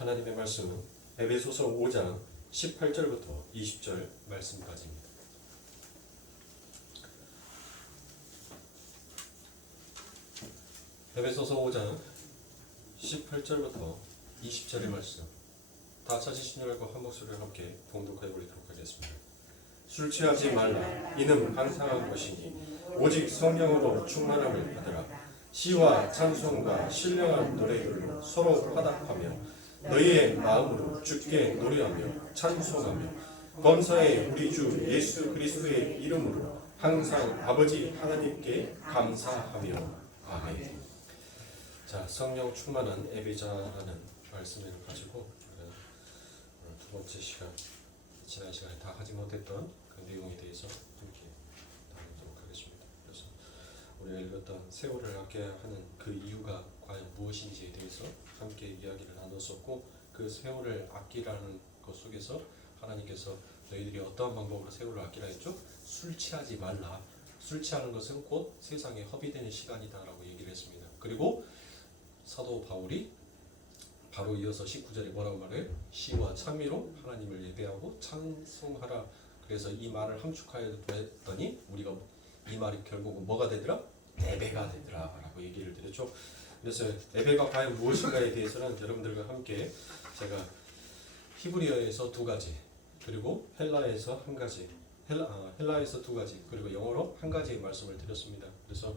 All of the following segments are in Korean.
하나님의 말씀은 에베소서 5장 18절부터 20절 말씀까지입니다. 에베소서 5장 18절부터 20절의 말씀 다 찾으신 줄 알고 한 목소리로 함께 봉독해 보도록 하겠습니다. 술 취하지 말라. 이는 방탕한 것이니 오직 성령으로 충만함을 받으라. 시와 찬송과 신령한 노래들로 서로 화답하며 너희의 마음으로 주께 노래하며 찬송하며 범사에 우리 주 예수 그리스도의 이름으로 항상 아버지 하나님께 감사하며 아멘. 자, 성령 충만한 에베자라는 말씀을 가지고 오늘 두 번째 시간, 지난 시간에 다 하지 못했던 그 내용에 대해서 함께 나누도록 하겠습니다. 그래서 우리가 읽었던 세월을 아껴야 하는 그 이유가 과연 무엇인지에 대해서 함께 이야기를 나눴었고, 그 세월을 아끼라는 것 속에서 하나님께서 너희들이 어떠한 방법으로 세월을 아끼라 했죠? 술 취하지 말라. 술 취하는 것은 곧 세상에 허비되는 시간이다라고 얘기를 했습니다. 그리고 사도 바울이 바로 이어서 19절에 뭐라고 말해요? 시와 찬미로 하나님을 예배하고 찬송하라. 그래서 이 말을 함축하였더니 우리가 이 말이 결국은 뭐가 되더라? 예배가 되더라 라고 얘기를 드렸죠. 그래서 예배가 과연 무엇인가에 대해서는 여러분들과 함께 제가 히브리어에서 두 가지, 그리고 헬라에서 한 가지, 헬라에서 두 가지, 그리고 영어로 한 가지의 말씀을 드렸습니다. 그래서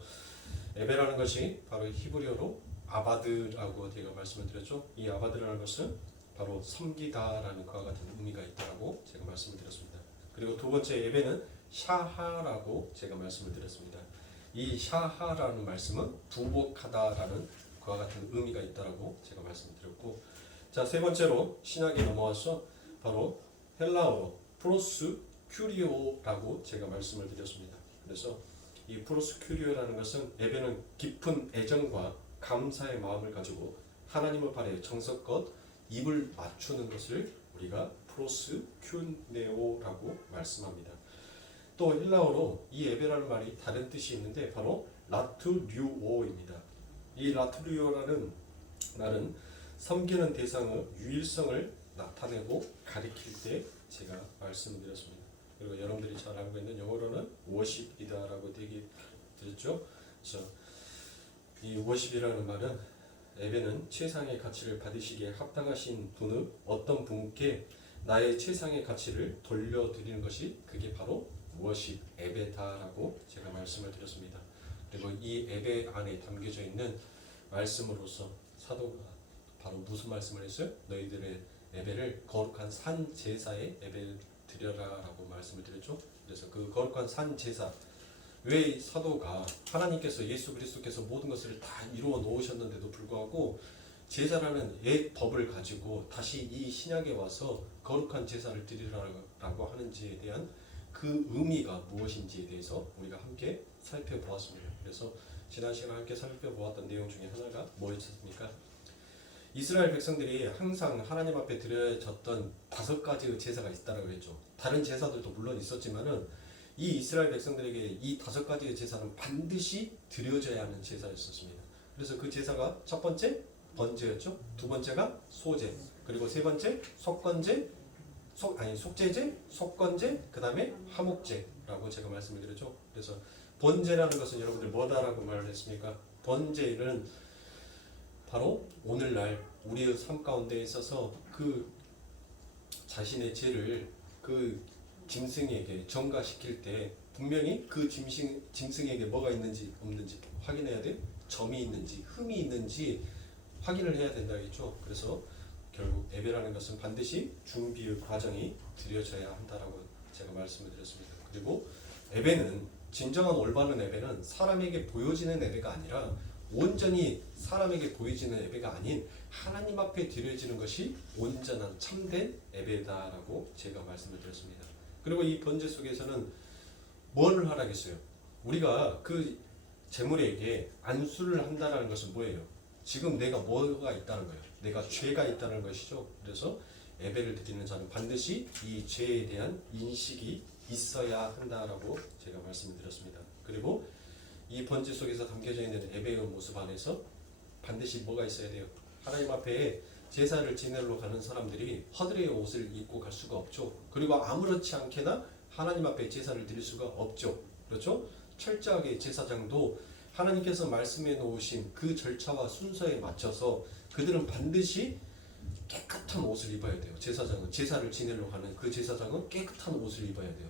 예배라는 것이 바로 히브리어로 아바드라고 제가 말씀을 드렸죠. 이 아바드라는 것은 바로 섬기다라는 그와 같은 의미가 있다고 제가 말씀을 드렸습니다. 그리고 두 번째 예배는 샤하라고 제가 말씀을 드렸습니다. 이 샤하라는 말씀은 부복하다라는 그와 같은 의미가 있다고 제가 말씀을 드렸고, 자, 세 번째로 신약에 넘어와서 바로 헬라어로 프로스 큐리오라고 제가 말씀을 드렸습니다. 그래서 이 프로스 큐리오라는 것은 예배는 깊은 애정과 감사의 마음을 가지고 하나님을 바라에 정성껏 입을 맞추는 것을 우리가 프로스 큐네오라고 말씀합니다. 또 헬라어로 이 예배라는 말이 다른 뜻이 있는데 바로 라투류오입니다. 이 라투류오라는 말은 섬기는 대상의 유일성을 나타내고 가리킬 때 제가 말씀드렸습니다. 그리고 여러분들이 잘 알고 있는 영어로는 워십이다라고 얘기 드렸죠. 그래서 이 워십이라는 말은 예배는 최상의 가치를 받으시기에 합당하신 분의 어떤 분께 나의 최상의 가치를 돌려드리는 것이 그게 바로 워십, 예배다라고 제가 말씀을 드렸습니다. 그리고 이 예배 안에 담겨져 있는 말씀으로서 사도가 바로 무슨 말씀을 했어요? 너희들의 예배를 거룩한 산 제사에 예배를 드려라라고 말씀을 드렸죠. 그래서 그 거룩한 산 제사, 왜 사도가 하나님께서 예수 그리스도께서 모든 것을 다 이루어 놓으셨는데도 불구하고 제사라는 옛 법을 가지고 다시 이 신약에 와서 거룩한 제사를 드리라고 하는지에 대한 그 의미가 무엇인지에 대해서 우리가 함께 살펴보았습니다. 그래서 지난 시간에 함께 살펴보았던 내용 중에 하나가 뭐였습니까? 이스라엘 백성들이 항상 하나님 앞에 드려졌던 5가지의 제사가 있다고 했죠. 다른 제사들도 물론 있었지만은 이 이스라엘 백성들에게 이 5가지의 제사는 반드시 드려져야 하는 제사였습니다. 그래서 그 제사가 첫 번째 번제였죠. 두 번째가 소제, 그리고 세 번째 속건제, 속제제, 속건제, 그 다음에 화목제라고 제가 말씀을 드렸죠. 그래서 번제라는 것은 여러분들 뭐다라고 말을 했습니까? 번제는 바로 오늘날 우리의 삶 가운데 있어서 그 자신의 죄를 그 짐승에게 전가시킬 때 분명히 그 짐승에게 뭐가 있는지 없는지 확인해야 돼. 점이 있는지 흠이 있는지 확인을 해야 된다겠죠. 그래서 결국 예배라는 것은 반드시 준비의 과정이 드려져야 한다라고 제가 말씀을 드렸습니다. 그리고 예배는 진정한 올바른 예배는 사람에게 보여지는 예배가 아니라 온전히 사람에게 보여지는 예배가 아닌 하나님 앞에 드려지는 것이 온전한 참된 예배다라고 제가 말씀을 드렸습니다. 그리고 이 번제 속에서는 뭘 하라겠어요? 우리가 그 제물에게 안수를 한다는 것은 뭐예요? 지금 내가 뭐가 있다는 거예요? 내가 죄가 있다는 것이죠. 그래서 예배를 드리는 자는 반드시 이 죄에 대한 인식이 있어야 한다라고 제가 말씀을 드렸습니다. 그리고 이 번제 속에서 담겨져 있는 예배의 모습 안에서 반드시 뭐가 있어야 돼요? 하나님 앞에 제사를 지내러 가는 사람들이 허드레의 옷을 입고 갈 수가 없죠. 그리고 아무렇지 않게나 하나님 앞에 제사를 드릴 수가 없죠. 그렇죠? 철저하게 제사장도 하나님께서 말씀해 놓으신 그 절차와 순서에 맞춰서 그들은 반드시 깨끗한 옷을 입어야 돼요. 제사장은 제사를 지내러 가는 그 제사장은 깨끗한 옷을 입어야 돼요.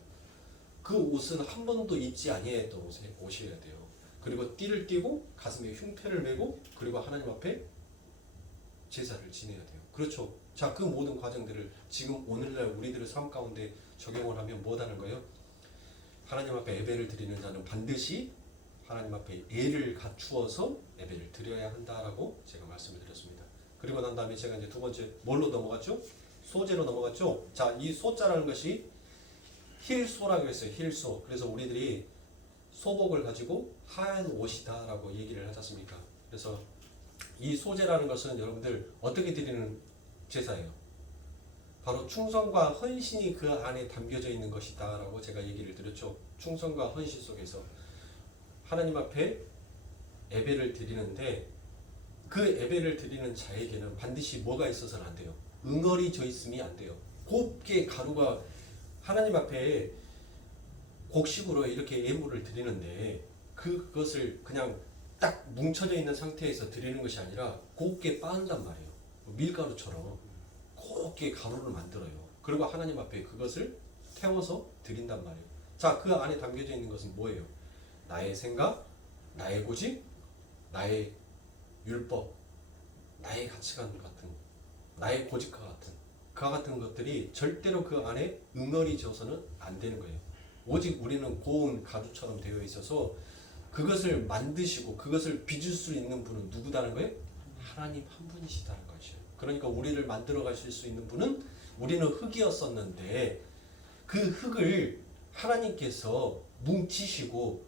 그 옷은 한 번도 입지 아니했던 옷이어야 돼요. 그리고 띠를 띠고 가슴에 흉패를 메고 그리고 하나님 앞에 제사를 지내야 돼요. 그렇죠. 자, 그 모든 과정들을 지금 오늘날 우리들의 삶 가운데 적용을 하면 뭐하는 거예요? 하나님 앞에 예배를 드리는 자는 반드시 하나님 앞에 예를 갖추어서 예배를 드려야 한다라고 제가 말씀을 드렸습니다. 그리고 난 다음에 제가 이제 두 번째 뭘로 넘어갔죠? 소재로 넘어갔죠? 자, 이 소자라는 것이 힐소라고 했어요. 힐소. 그래서 우리들이 소복을 가지고 하얀 옷이다라고 얘기를 하지 않습니까? 그래서 이 소재라는 것은 여러분들 어떻게 드리는 제사예요? 바로 충성과 헌신이 그 안에 담겨져 있는 것이다 라고 제가 얘기를 드렸죠. 충성과 헌신 속에서 하나님 앞에 예배를 드리는데 그 예배를 드리는 자에게는 반드시 뭐가 있어서는 안 돼요. 응어리져 있음이 안 돼요. 곱게 가루가 하나님 앞에 곡식으로 이렇게 예물을 드리는데 그것을 그냥 딱 뭉쳐져 있는 상태에서 드리는 것이 아니라 곱게 빻는단 말이에요. 밀가루처럼 곱게 가루를 만들어요. 그리고 하나님 앞에 그것을 태워서 드린단 말이에요. 자, 그 안에 담겨져 있는 것은 뭐예요? 나의 생각, 나의 고집, 나의 율법, 나의 가치관 같은, 나의 고집과 같은 그와 같은 것들이 절대로 그 안에 응어리져서는 안 되는 거예요. 오직 우리는 고운 가루처럼 되어 있어서 그것을 만드시고 그것을 빚을 수 있는 분은 누구다는 거예요? 하나님 한 분이시다는 것이에요. 그러니까 우리를 만들어 가실 수 있는 분은 우리는 흙이었었는데 그 흙을 하나님께서 뭉치시고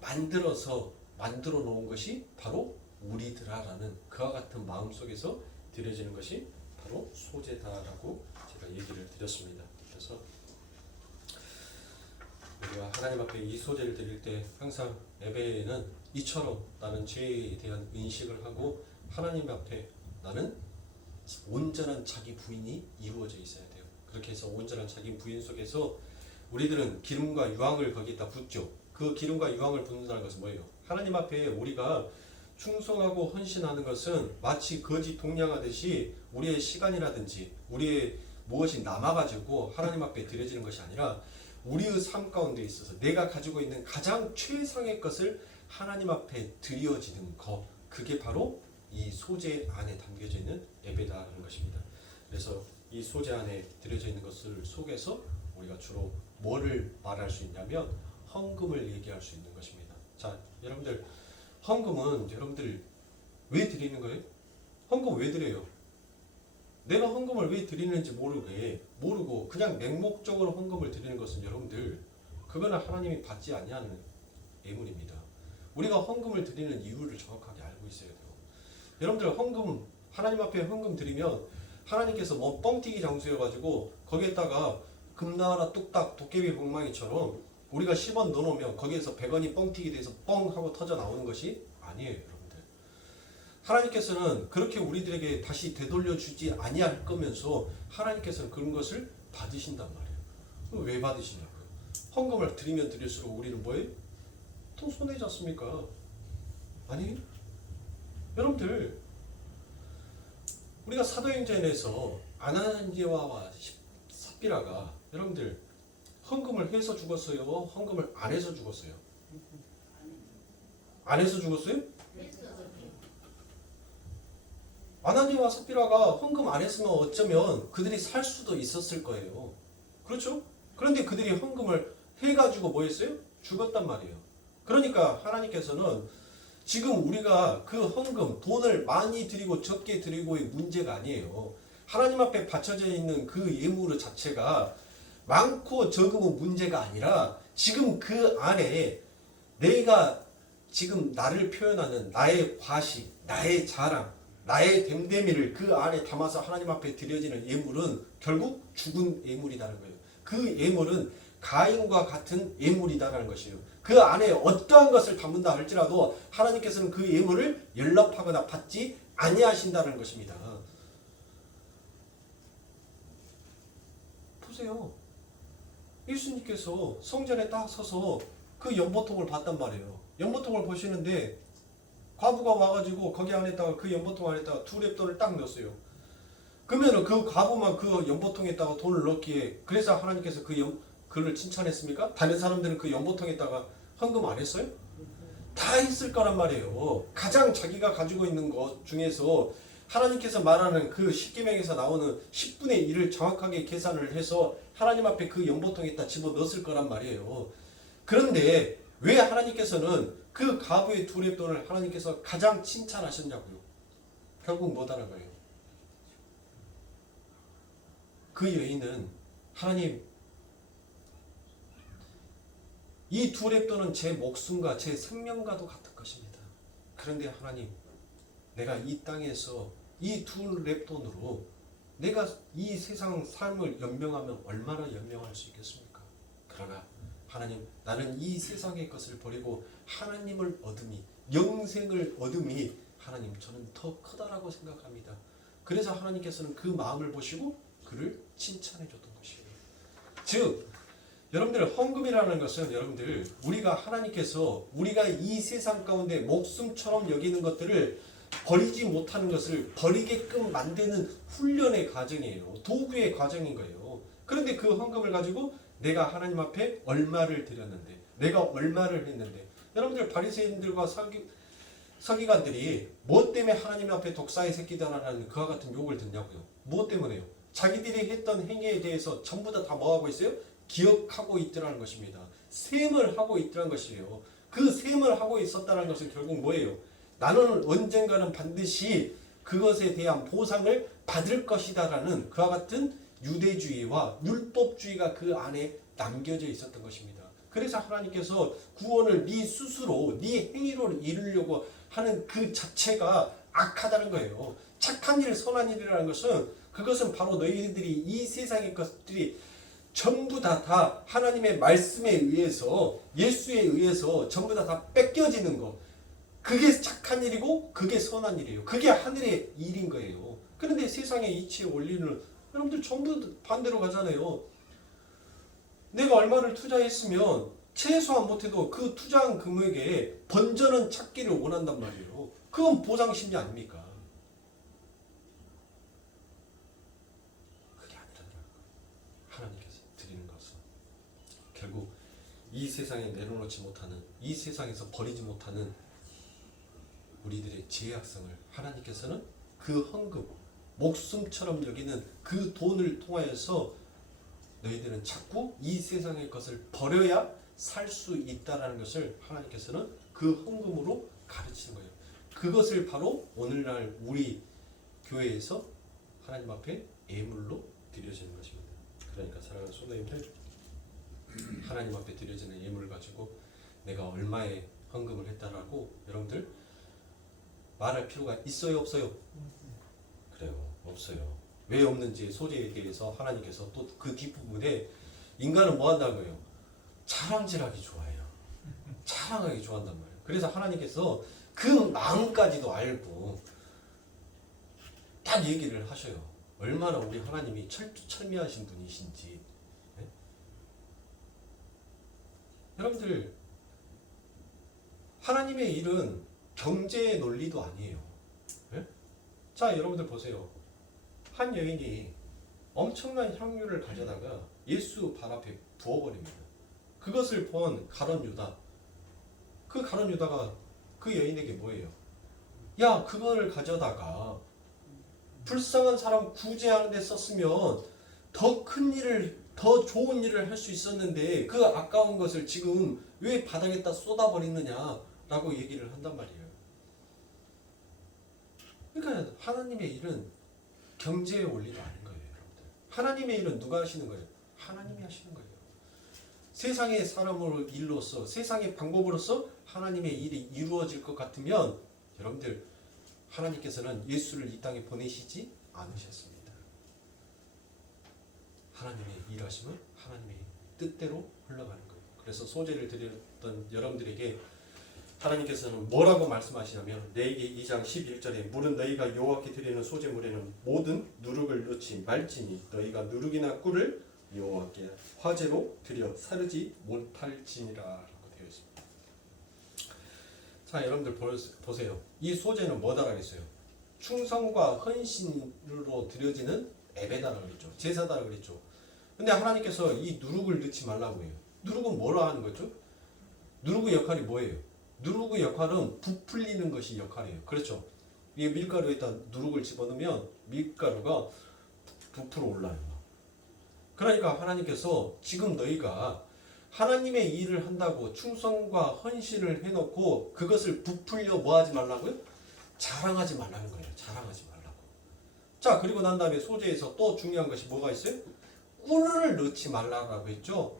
만들어 놓은 것이 바로 우리들아라는 그와 같은 마음 속에서 드려지는 것이 바로 소재다라고 제가 얘기를 드렸습니다. 그래서 우리가 하나님 앞에 이 소재를 드릴 때 항상 예배에는 이처럼 나는 죄에 대한 인식을 하고 하나님 앞에 나는 온전한 자기 부인이 이루어져 있어야 돼요. 그렇게 해서 온전한 자기 부인 속에서 우리들은 기름과 유황을 거기에다 붓죠. 그 기름과 유황을 붓는다는 것은 뭐예요? 하나님 앞에 우리가 충성하고 헌신하는 것은 마치 거지 동냥하듯이 우리의 시간이라든지 우리의 무엇이 남아가지고 하나님 앞에 드려지는 것이 아니라 우리의 삶 가운데 있어서 내가 가지고 있는 가장 최상의 것을 하나님 앞에 드려지는 것, 그게 바로 이 소재 안에 담겨져 있는 예배다라는 것입니다. 그래서 이 소재 안에 드려져 있는 것을 속에서 우리가 주로 뭐를 말할 수 있냐면 헌금을 얘기할 수 있는 것입니다. 자, 여러분들 헌금은 여러분들 왜 드리는 거예요? 헌금 왜 드려요? 내가 헌금을 왜 드리는지 모르고 그냥 맹목적으로 헌금을 드리는 것은 여러분들 그거는 하나님이 받지 아니하는 예물입니다. 우리가 헌금을 드리는 이유를 정확하게 알고 있어야 돼요. 여러분들 헌금 하나님 앞에 헌금 드리면 하나님께서 뭐 뻥튀기 장수여가지고 거기에다가 금나라 뚝딱 도깨비 복망이처럼 우리가 10원 넣어놓으면 거기에서 100원이 뻥튀기 돼서 뻥 하고 터져 나오는 것이 아니에요. 여러분들 하나님께서는 그렇게 우리들에게 다시 되돌려 주지 아니할 거면서 하나님께서는 그런 것을 받으신단 말이에요. 왜 받으시냐고요? 헌금을 드리면 드릴수록 우리는 뭐예요? 더 손해졌습니까? 아니, 여러분들 우리가 사도행전에서 아나니아와 삽비라가 여러분들 헌금을 해서 죽었어요? 헌금을 안 해서 죽었어요? 안 해서 죽었어요? 아나니아와 삽비라가 헌금 안 했으면 어쩌면 그들이 살 수도 있었을 거예요. 그렇죠? 그런데 그들이 헌금을 해가지고 뭐 했어요? 죽었단 말이에요. 그러니까 하나님께서는 지금 우리가 그 헌금, 돈을 많이 드리고 적게 드리고의 문제가 아니에요. 하나님 앞에 바쳐져 있는 그 예물 자체가 많고 적음은 문제가 아니라 지금 그 안에 내가 지금 나를 표현하는 나의 과식, 나의 자랑, 나의 됨됨이를 그 안에 담아서 하나님 앞에 드려지는 예물은 결국 죽은 예물이라는 거예요. 그 예물은 가인과 같은 예물이다라는 것이에요. 그 안에 어떠한 것을 담는다 할지라도 하나님께서는 그 예물을 연락하거나 받지 아니하신다는 것입니다. 보세요. 예수님께서 성전에 딱 서서 그 연보통을 봤단 말이에요. 연보통을 보시는데 과부가 와가지고 거기 안에다가 그 연보통 안에다가 2렙돈을 딱 넣었어요. 그러면은 그 과부만 그 연보통에다가 돈을 넣기에 그래서 하나님께서 그를 칭찬했습니까? 다른 사람들은 그 연보통에다가 헌금 안 했어요? 다 했을 거란 말이에요. 가장 자기가 가지고 있는 것 중에서 하나님께서 말하는 그 십계명에서 나오는 10분의 1을 정확하게 계산을 해서 하나님 앞에 그 연보통에다 집어넣었을 거란 말이에요. 그런데 왜 하나님께서는 그 과부의 2렙돈을 하나님께서 가장 칭찬하셨냐고요. 결국 뭐다는 거예요. 그 여인은 하나님 이 2렙돈은 제 목숨과 제 생명과도 같은 것입니다. 그런데 하나님 내가 이 땅에서 이 2렙돈으로 내가 이 세상 삶을 연명하면 얼마나 연명할 수 있겠습니까? 그러나 하나님 나는 이 세상의 것을 버리고 하나님을 얻음이 영생을 얻음이 하나님 저는 더 크다라고 생각합니다. 그래서 하나님께서는 그 마음을 보시고 그를 칭찬해 줬던 것이에요. 즉 여러분들 헌금이라는 것은 여러분들 우리가 하나님께서 우리가 이 세상 가운데 목숨처럼 여기는 것들을 버리지 못하는 것을 버리게끔 만드는 훈련의 과정이에요. 도구의 과정인 거예요. 그런데 그 헌금을 가지고 내가 하나님 앞에 얼마를 드렸는데 내가 얼마를 했는데 여러분들 바리새인들과 서기관들이 무엇 때문에 하나님 앞에 독사의 새끼다라는 그와 같은 욕을 듣냐고요. 무엇 때문에요? 자기들이 했던 행위에 대해서 전부 다 뭐하고 있어요? 기억하고 있더라는 것입니다. 셈을 하고 있더라는 것이에요. 그 셈을 하고 있었다는 것은 결국 뭐예요? 나는 언젠가는 반드시 그것에 대한 보상을 받을 것이다라는 그와 같은 유대주의와 율법주의가 그 안에 남겨져 있었던 것입니다. 그래서 하나님께서 구원을 네 스스로 네 행위로 이루려고 하는 그 자체가 악하다는 거예요. 착한 일, 선한 일이라는 것은 그것은 바로 너희들이 이 세상의 것들이 전부 다 하나님의 말씀에 의해서 예수에 의해서 전부 다 뺏겨지는 것. 그게 착한 일이고 그게 선한 일이에요. 그게 하늘의 일인 거예요. 그런데 세상의 이치의 원리는 여러분들 전부 반대로 가잖아요. 내가 얼마를 투자했으면 최소한 못해도 그 투자한 금액에 번전은 찾기를 원한단 말이에요. 그건 보상심리 아닙니까? 그게 아니라더라고요. 하나님께서 드리는 것은 결국 이 세상에 내려놓지 못하는 이 세상에서 버리지 못하는 우리들의 죄악성을 하나님께서는 그 헌금 목숨처럼 여기는 그 돈을 통하여서 너희들은 자꾸 이 세상의 것을 버려야 살 수 있다라는 것을 하나님께서는 그 헌금으로 가르치는 거예요. 그것을 바로 오늘날 우리 교회에서 하나님 앞에 예물로 드려지는 것입니다. 그러니까 사랑하는 성도님들, 하나님 앞에 드려지는 예물을 가지고 내가 얼마의 헌금을 했다라고 여러분들 말할 필요가 있어요, 없어요? 그래요, 없어요. 왜 없는지 소재에 대해서 하나님께서 또 그 뒷부분에 인간은 뭐 한다는 거예요? 자랑질하기 좋아해요. 자랑하기 좋아한단 말이에요. 그래서 하나님께서 그 마음까지도 알고 딱 얘기를 하셔요. 얼마나 우리 하나님이 철두철미하신 분이신지. 네? 여러분들 하나님의 일은 경제의 논리도 아니에요. 네? 자, 여러분들 보세요. 한 여인이 엄청난 향유를 가져다가 예수 발 앞에 부어버립니다. 그것을 본 가룟 유다. 그 가룟 유다가 그 여인에게 뭐예요? 야, 그거를 가져다가 불쌍한 사람 구제하는 데 썼으면 더 큰 일을, 더 좋은 일을 할 수 있었는데 그 아까운 것을 지금 왜 바닥에다 쏟아버리느냐라고 얘기를 한단 말이에요. 그러니까 하나님의 일은 경제의 원리도 아닌 거예요, 여러분들. 하나님의 일은 누가 하시는 거예요? 하나님이 하시는 거예요. 세상의 사람으로 일로서, 세상의 방법으로서 하나님의 일이 이루어질 것 같으면 여러분들 하나님께서는 예수를 이 땅에 보내시지 않으셨습니다. 하나님의 일하심은 하나님의 뜻대로 흘러가는 거예요. 그래서 소재를 드렸던 여러분들에게 하나님께서는 뭐라고 말씀하시냐면 레위기 2장 11절에 물은 너희가 여호와께 드리는 소재물에는 모든 누룩을 넣지 말지니 너희가 누룩이나 꿀을 여호와께 화제로 드려 사르지 못할지니라라고 되어 있습니다. 자, 여러분들 보세요. 이 소제는 뭐다라고 했어요? 충성과 헌신으로 드려지는 예배다라고 그랬죠. 제사다라고 그랬죠. 근데 하나님께서 이 누룩을 넣지 말라고 해요. 누룩은 뭐라 하는 거죠? 누룩의 역할이 뭐예요? 누룩의 역할은 부풀리는 것이 역할이에요. 그렇죠? 이 밀가루에다 누룩을 집어넣으면 밀가루가 부풀어 올라요. 그러니까 하나님께서 지금 너희가 하나님의 일을 한다고 충성과 헌신을 해놓고 그것을 부풀려 뭐하지 말라고요? 자랑하지 말라는 거예요. 자랑하지 말라고. 자, 그리고 난 다음에 소제에서 또 중요한 것이 뭐가 있어요? 꿀을 넣지 말라고 했죠.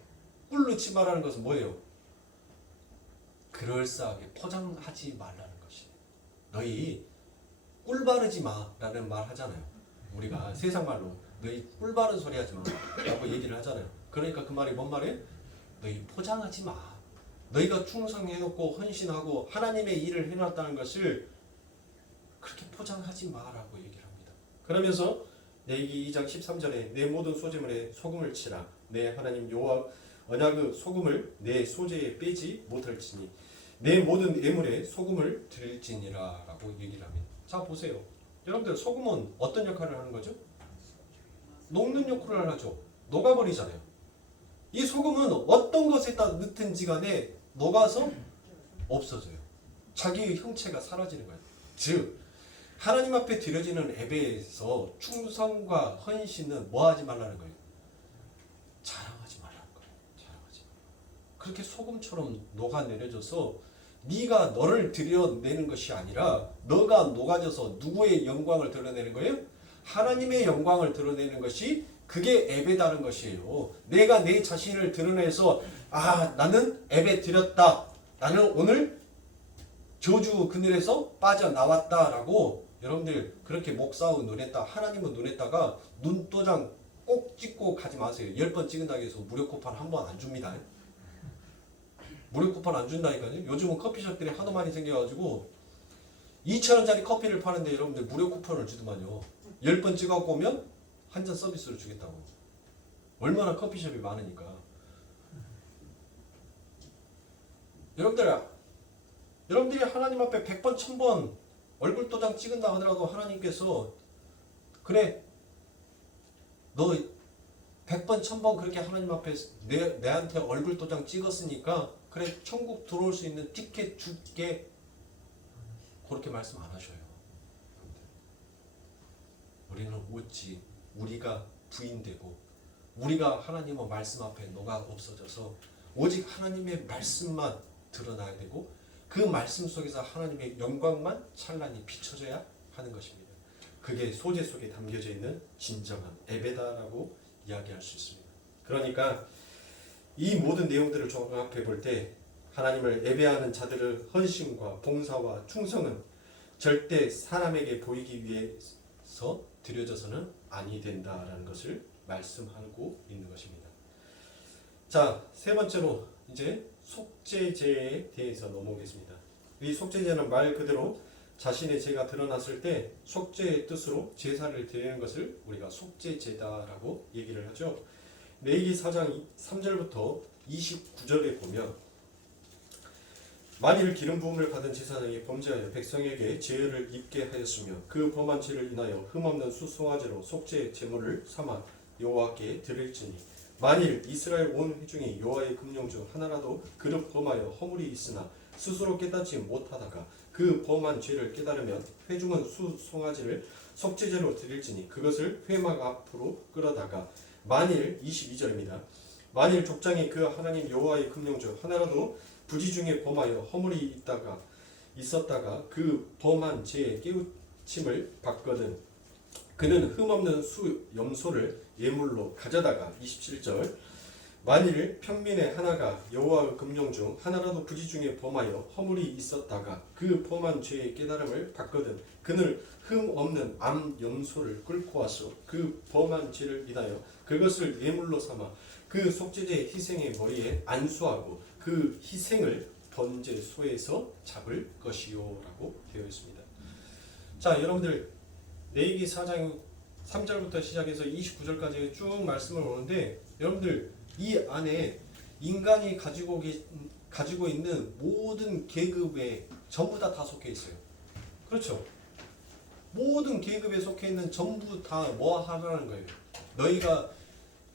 꿀 넣지 말라는 것은 뭐예요? 그럴싸하게 포장하지 말라는 것이. 너희 꿀 바르지 마라는 말 하잖아요. 우리가 세상 말로 너희 꿀 바른 소리 하지 마라고 얘기를 하잖아요. 그러니까 그 말이 뭔 말이에요? 너희 포장하지 마. 너희가 충성해놓고 헌신하고 하나님의 일을 해놨다는 것을 그렇게 포장하지 마라고 얘기를 합니다. 그러면서 레위기 2장 13절에 내 모든 소재물에 소금을 치라. 내 하나님 여호와 언약의 소금을 내 소재에 빼지 못할지니 내 모든 예물에 소금을 드릴지니라 라고 얘기를 합니다. 자, 보세요. 여러분들, 소금은 어떤 역할을 하는 거죠? 녹는 역할을 하죠. 녹아버리잖아요. 이 소금은 어떤 것에다 넣든지 간에 녹아서 없어져요. 자기의 형체가 사라지는 거예요. 즉 하나님 앞에 드려지는 예배에서 충성과 헌신은 뭐하지 말라는 거예요? 자랑하지 말라는 거예요. 자랑하지 말라. 그렇게 소금처럼 녹아내려져서 네가 너를 드러내는 것이 아니라 너가 녹아져서 누구의 영광을 드러내는 거예요? 하나님의 영광을 드러내는 것이 그게 예배다는 것이에요. 내가 내 자신을 드러내서 나는 예배 드렸다. 나는 오늘 저주 그늘에서 빠져나왔다라고 여러분들 그렇게 목사의 눈에다 하나님의 눈에다가 눈도장 꼭 찍고 가지 마세요. 10번 찍은다고 해서 무료 쿠폰 한 번 안 줍니다. 무료 쿠폰 안 준다니까요. 요즘은 커피숍들이 하도 많이 생겨가지고 2,000원짜리 커피를 파는데 여러분들 무료 쿠폰을 주더만요. 10번 찍어갖고 오면 한 잔 서비스로 주겠다고. 얼마나 커피숍이 많으니까. 여러분들이 하나님 앞에 100번 1000번 얼굴 도장 찍은다 하더라도 하나님께서 그래 너 100번 1000번 그렇게 하나님 앞에 내한테 얼굴 도장 찍었으니까 그래 천국 들어올 수 있는 티켓 줄게, 그렇게 말씀 안 하셔요. 우리는 오직 우리가 부인되고 우리가 하나님의 말씀 앞에 녹아 없어져서 오직 하나님의 말씀만 드러나야 되고 그 말씀 속에서 하나님의 영광만 찬란히 비춰져야 하는 것입니다. 그게 소재 속에 담겨져 있는 진정한 예배다라고 이야기할 수 있습니다. 그러니까 이 모든 내용들을 종합해 볼 때 하나님을 예배하는 자들의 헌신과 봉사와 충성은 절대 사람에게 보이기 위해서 드려져서는 아니 된다라는 것을 말씀하고 있는 것입니다. 자, 세 번째로 이제 속죄제에 대해서 넘어오겠습니다. 이 속죄제는 말 그대로 자신의 죄가 드러났을 때 속죄의 뜻으로 제사를 드리는 것을 우리가 속죄제다라고 얘기를 하죠. 레위기 4장 3절부터 29절에 보면 만일 기름 부음을 받은 제사장이 범죄하여 백성에게 죄를 입게 하였으며 그 범한 죄를 인하여 흠없는 수송아지로 속죄 제물을 삼아 여호와께 드릴지니 만일 이스라엘 온 회중이 여호와의 금령 중 하나라도 그릇 범하여 허물이 있으나 스스로 깨닫지 못하다가 그 범한 죄를 깨달으면 회중은 수송아지를 속죄제로 드릴지니 그것을 회막 앞으로 끌어다가 만일 22절입니다. 만일 족장이 그 하나님 여호와의 금령 중 하나라도 부지 중에 범하여 허물이 있었다가 그 범한 죄의 깨우침을 받거든 그는 흠없는 수 염소를 예물로 가져다가 27절 만일 평민의 하나가 여호와의 금령 중 하나라도 부지 중에 범하여 허물이 있었다가 그 범한 죄의 깨달음을 받거든 그는 흠없는 암 염소를 끌고 와서 그 범한 죄를 인하여 그것을 예물로 삼아 그 속죄제의 희생의 머리에 안수하고 그 희생을 번제 소에서 잡을 것이요 라고 되어 있습니다. 자, 여러분들 레위기 4장 3절부터 시작해서 29절까지 쭉 말씀을 오는데 여러분들 이 안에 인간이 가지고 있는 모든 계급에 전부 다 속해 있어요. 그렇죠? 모든 계급에 속해 있는 전부 다 뭐 하라는 거예요? 너희가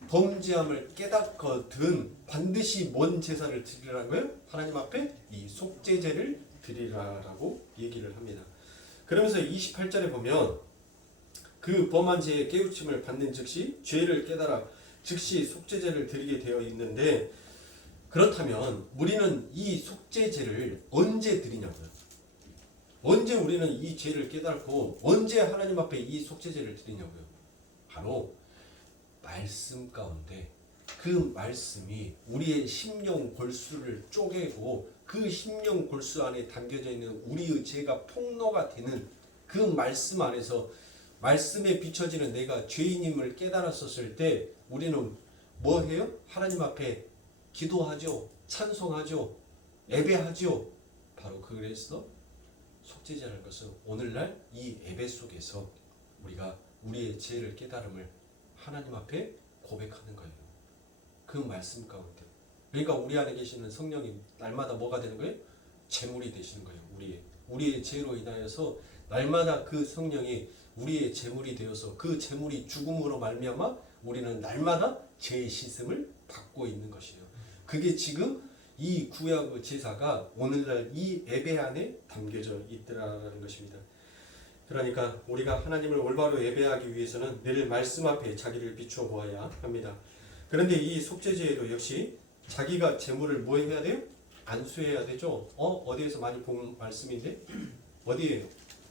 범죄함을 깨닫거든 반드시 뭔 제사를 드리라는 거예요? 하나님 앞에 이 속죄제를 드리라라고 얘기를 합니다. 그러면서 28절에 보면 그 범한 죄의 깨우침을 받는 즉시 죄를 깨달아 즉시 속죄제를 드리게 되어 있는데 그렇다면 우리는 이 속죄제를 언제 드리냐고요? 언제 우리는 이 죄를 깨닫고 언제 하나님 앞에 이 속죄제를 드리냐고요? 바로 말씀 가운데 그 말씀이 우리의 심령 골수를 쪼개고 그 심령 골수 안에 담겨져 있는 우리의 죄가 폭로가 되는 그 말씀 안에서 말씀에 비춰지는 내가 죄인임을 깨달았었을 때 우리는 뭐 해요? 하나님 앞에 기도하죠. 찬송하죠. 예배하죠. 바로 그래서 속죄제라는 것은 오늘날 이 예배 속에서 우리가 우리의 죄를 깨달음을 하나님 앞에 고백하는 거예요. 그 말씀 가운데. 그러니까 우리 안에 계시는 성령이 날마다 뭐가 되는 거예요? 제물이 되시는 거예요. 우리의 죄로 인하여서 날마다 그 성령이 우리의 제물이 되어서 그 제물이 죽음으로 말미암아 우리는 날마다 죄의 씻음을 받고 있는 것이에요. 그게 지금 이 구약의 제사가 오늘날 이 예배 안에 담겨져 있더라는 것입니다. 그러니까 우리가 하나님을 올바로 예배하기 위해서는 늘 말씀 앞에 자기를 비추어 보아야 합니다. 그런데 이 속죄제에도 역시 자기가 제물을 뭐 해야 돼요? 안수해야 되죠. 어디에서 많이 본 말씀인데? 어디에요?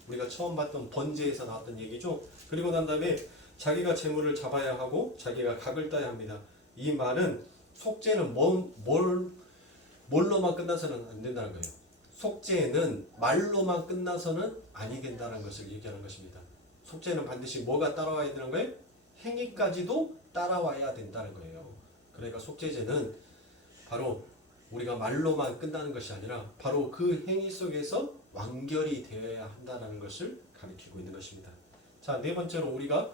우리가 처음 봤던 번제에서 나왔던 얘기죠. 그리고 난 다음에 자기가 제물을 잡아야 하고 자기가 각을 따야 합니다. 이 말은 속죄는 뭘로만 끝나서는 안 된다는 거예요. 속죄는 말로만 끝나서는 아니 된다는 것을 얘기하는 것입니다. 속죄는 반드시 뭐가 따라와야 되는 거예요? 행위까지도 따라와야 된다는 거예요. 그러니까 속죄제는 바로 우리가 말로만 끝나는 것이 아니라 바로 그 행위 속에서 완결이 되어야 한다는 것을 가리키고 있는 것입니다. 자, 네 번째로 우리가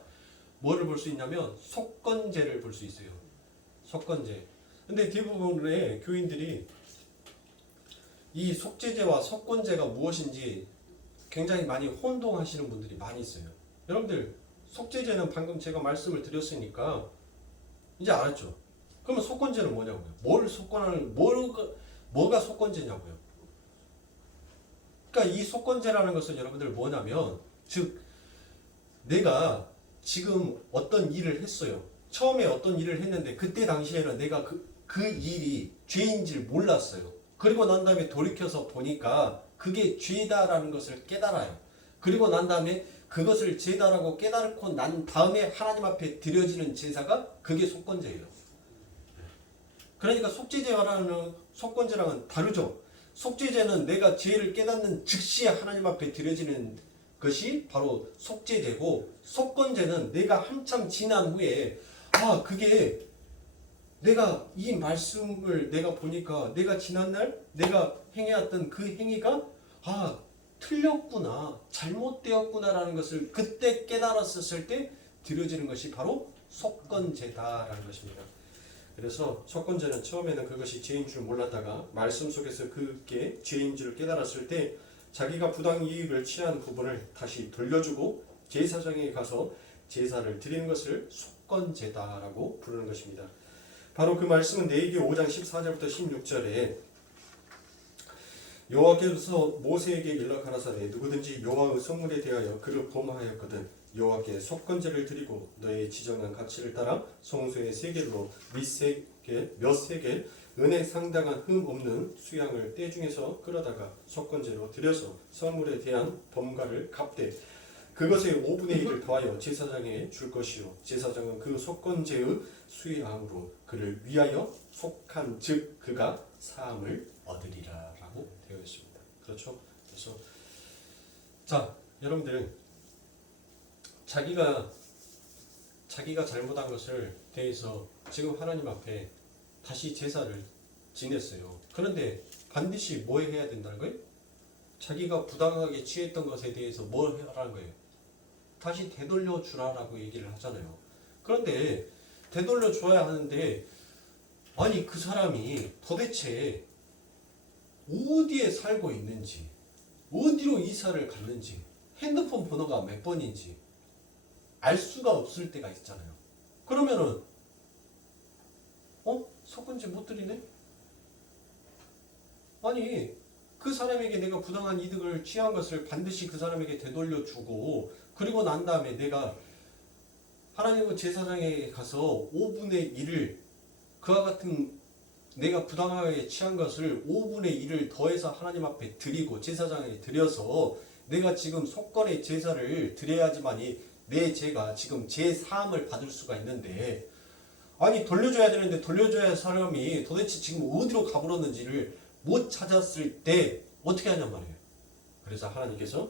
뭐를 볼 수 있냐면 속건제를 볼 수 있어요. 속건제. 근데 대부분의 교인들이 이 속죄제와 속건제가 무엇인지 굉장히 많이 혼동하시는 분들이 많이 있어요. 여러분들 속죄제는 방금 제가 말씀을 드렸으니까 이제 알았죠? 그러면 속건제는 뭐냐고요? 뭐가 속건제냐고요? 그러니까 이 속건제라는 것은 여러분들 뭐냐면 즉 내가 지금 어떤 일을 했어요. 처음에 어떤 일을 했는데 그때 당시에는 내가 그 일이 죄인 줄 몰랐어요. 그리고 난 다음에 돌이켜서 보니까 그게 죄다라는 것을 깨달아요. 그리고 난 다음에 그것을 죄다라고 깨달고 난 다음에 하나님 앞에 드려지는 제사가 그게 속건제예요. 그러니까 속죄제와는 속건제랑은 다르죠. 속죄제는 내가 죄를 깨닫는 즉시 하나님 앞에 드려지는 것이 바로 속죄제고 속건제는 내가 한참 지난 후에 그게 내가 이 말씀을 내가 보니까 내가 지난날 내가 행해왔던 그 행위가 틀렸구나 잘못되었구나라는 것을 그때 깨달았었을 때 드려지는 것이 바로 속건제다라는 것입니다. 그래서 속건제는 처음에는 그것이 죄인 줄 몰랐다가 말씀 속에서 그게 죄인 줄 깨달았을 때 자기가 부당 이익을 취한 부분을 다시 돌려주고 제사장에 가서 제사를 드리는 것을 속건제다라고 부르는 것입니다. 바로 그 말씀은 레위기 5장 14절부터 16절에 여호와께서 모세에게 일러 가라사대 누구든지 여호와의 성물에 대하여 그를 범하였거든 여호와께 속건제를 드리고 너의 지정한 가치를 따라 성소의 세겔로 몇 세겔 은혜 상당한 흠 없는 수양을 떼 중에서 끌어다가 속건제로 드려서 성물에 대한 범가를 갚되 그것의 5분의 1을 더하여 제사장에 줄 것이요 제사장은 그 속건제의 수양으로 그를 위하여 속한 즉 그가 사함을 얻으리라라고 되어 있습니다. 그렇죠? 그래서 자 여러분들 자기가 잘못한 것을 대해서 지금 하나님 앞에 다시 제사를 지냈어요. 그런데 반드시 뭐 해야 된다는 거예요? 자기가 부당하게 취했던 것에 대해서 뭘 하라는 거예요? 다시 되돌려 주라라고 얘기를 하잖아요. 그런데 되돌려 줘야 하는데 아니 그 사람이 도대체 어디에 살고 있는지, 어디로 이사를 갔는지, 핸드폰 번호가 몇 번인지 알 수가 없을 때가 있잖아요. 그러면은 석건제 못 드리네? 아니 그 사람에게 내가 부당한 이득을 취한 것을 반드시 그 사람에게 되돌려 주고, 그리고 난 다음에 내가 하나님의 제사장에 가서 5분의 1을 그와 같은 내가 부당하게 취한 것을 5분의 1을 더해서 하나님 앞에 드리고 제사장에게 드려서 내가 지금 속건의 제사를 드려야지만이 내 죄가 지금 제사함을 받을 수가 있는데, 아니 돌려줘야 되는데 돌려줘야 할 사람이 도대체 지금 어디로 가버렸는지를 못 찾았을 때 어떻게 하냔 말이에요. 그래서 하나님께서